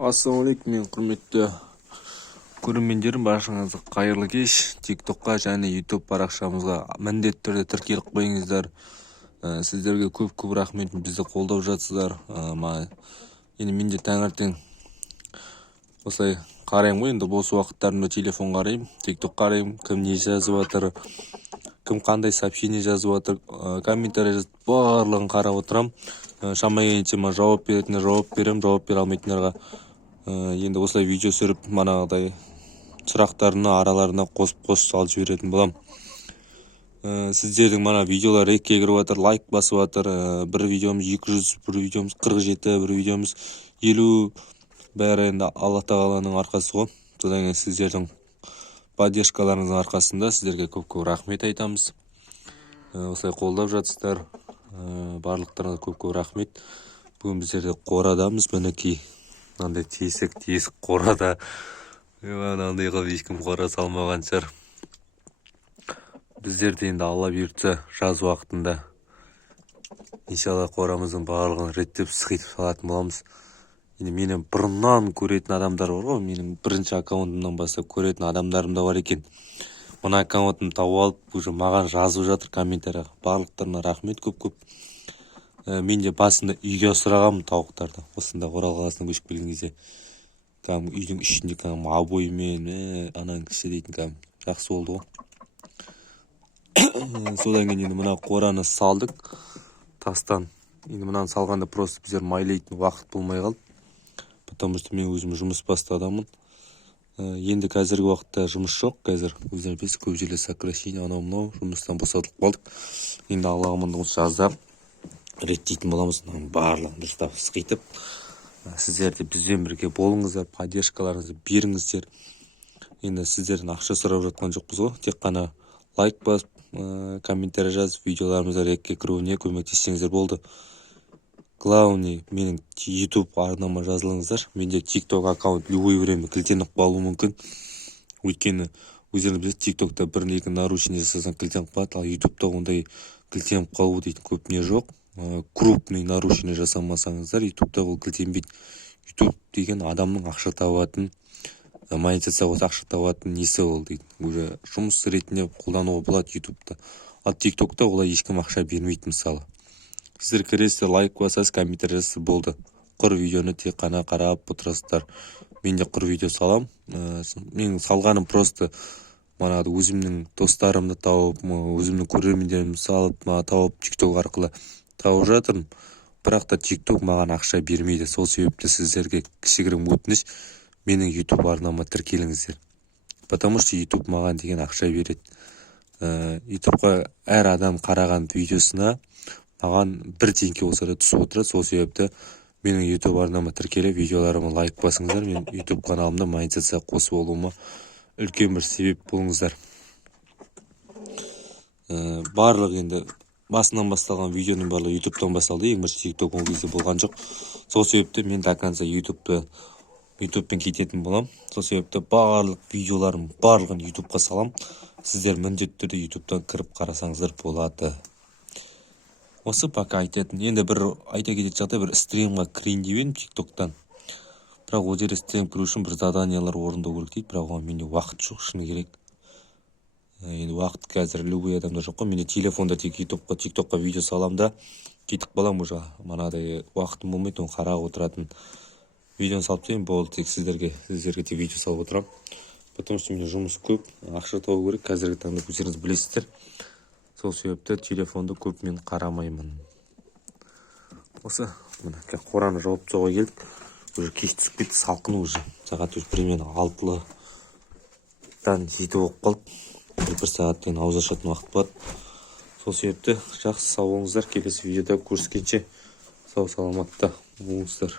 Ассалаумалейкум, мен құрметті көрермендерім, баршаңызға қайырлы кеш. TikTokқа және YouTube парақшамызға міндетті түрде тіркеліп қойыңыздар. Сіздерге көп рахмет, бізді қолдап жатсыздар. Енді мен де таңертең осылай қараймын ғой, енді бос уақыттарымда телефон қараймын, TikTok қараймын, кім не жазып жатыр, кім қандай сообщение жазып жатыр, комментарий жазып, барлығын қарап отырам. Шама келгенше жауап беретіндер жауап беремін, жауап бере алмайтындарға енді осылай видео түсіріп, манағыдай сұрақтарына араларына қосып салып жіберетін болам. Сіздердің мана видеолар рекке кіріп жатыр, лайк басып жатыр. Бір видеомыз 200, бір видеомыз 47, бір видеомыз 50. Бәрі енді Алла тағаланың арқасы ғой. Содан кейін сіздердің поддержкаларыңыздың арқасында сіздерге көп рахмет айтамыз. Осылай қолдап жатсыздар. Барлықтарыңызға көп рахмет. Бүгін біздерде қорадамыз, мінекей. Мынандай тесік қорада. Мынандай қылып ешкім қора салмаған шығар. Біздерде енді Алла бұйыртса жаз уақытында иншалла қорамыздың барлығын реттеп сықитып салатын боламыз. Енді мені бұрыннан көретін адамдар бар ғой, менің бірінші аккаунтымнан бастап көретін адамдарым да бар екен. Мына аккаунтымды тауып алып, уже маған жазып жатыр комментарияға. Барлықтарына рахмет көп. Мен де басында үйге сұрағанмын тауықтарды. Осында Орал қаласына көшіп келген кезде үйдің ішінде обоймен, анаң кіші дейтін жақсы болды ғой. Содан кейін енді мына қораны салдық тастан. Енді мынаны салғанда просто біздер майлайтын уақыт болмай қалды. Потому что мен өзім жұмыс бастадамын. Енді қазіргі уақытта жұмыс жоқ. Қазір өздеріңіз білесіз, көп жерде сокращение, анау жұмыстан босатылып қалдық. Енді Аллаға амандық осы жазда реттейтін боламыз, барлығын дұрыстап сықитып. Сіздер де бізбен бірге болыңыздар, поддержкаларыңызды беріңіздер. Енді сіздерден ақша сұрап жатқан жоқпыз ғой, тек қана лайк басып, комментарий жазып, видеоларымызға рекке кіруіне көмектессеңіздер болды. Главный, менің YouTube арнама жазылыңыздар. Менде TikTok аккаунт любой время кілтеніп қалуы мүмкін. Өйткені өздеріңіз білесіз, TikTokта бір-екі нарушение жасасаң кілтеніп қалады, ал YouTube'та ондай кілтеніп қалу дейтін көп не жоқ. Крупный нарушение жасамасаңыздар, YouTube'та ол кілтенбейді. YouTube деген адамның ақша табатын, монетизация ақша табатын несі ол дейді. Уже жұмыс ретінде қолдануға болады YouTube'та. Ал TikTokта олай ешкім ақша бермейді мысалы. Сіздер кіресіздер, лайк басасыз, комментарий жазасыз, болды. Құр видеоны тек қана қарап отырасыздар. Мен де құр видео салам. Мен салғаным просто өзімнің достарымды тауып, өзімнің көрермендерімді салып, тауып TikTok арқылы тауып жатырмын. Бірақ та TikTok маған ақша бермейді. Сол себепті сіздерге кішігірім өтініш, менің YouTube арнама тіркеліңіздер. Потому что YouTube маған деген ақша береді. YouTube'ға әр адам қараған видеосына маған 1 теңге болса да түсіп отырады. Сол себепті менің YouTube арнама тіркеліп, видеоларыма лайк басыңыздар. Мен YouTube каналымда монетизация қосып алуыма үлкен бір себеп болыңыздар. Барлық енді басынан басталған видеоның барлығы YouTube'тан басталды. Ең бірінші TikTok ол кезде болған жоқ. Сол себепті мен до конца YouTube'пен кететін болам. Сол себепті барлық видеоларым барлығын YouTube'қа салам. Сіздер міндетті түрде YouTube'тан кіріп қарасаңыздар болады. Осы пока айтатын. Енді бір айта кететін жағдай, бір стримға кірейін деп едім TikTok'тан. Бірақ ол жерде стрим кіру үшін бір заданиялар орындау керек дейді. Бірақ оған менде уақыт жоқ, шыны керек. Енді уақыт қазір любой адамда жоқ қой. Менде телефонда тек TikTok'қа видео салам да кетіп қалам уже. Манадай уақытым болмайды, оны қарап отыратын. Видеоны салып тастаймын, болды, тек сіздерге тек видео салып отырам. Потому что менде жұмыс көп, ақша табу керек. Қазіргі таңда өздеріңіз білесіздер. Сол себепті телефонды көп мен қарамаймын. Осы, мына қораны жауып тастауға келдік. Уже кеш түсіп кетті, салқын уже. Сағат примерно 6-дан 7 болып қалды. Бір сағаттан ауыз ашатын уақыт болады. Сол себепті жақсы сау болыңыздар. Келесі видеода көріскенше сау саламатта болыңыздар.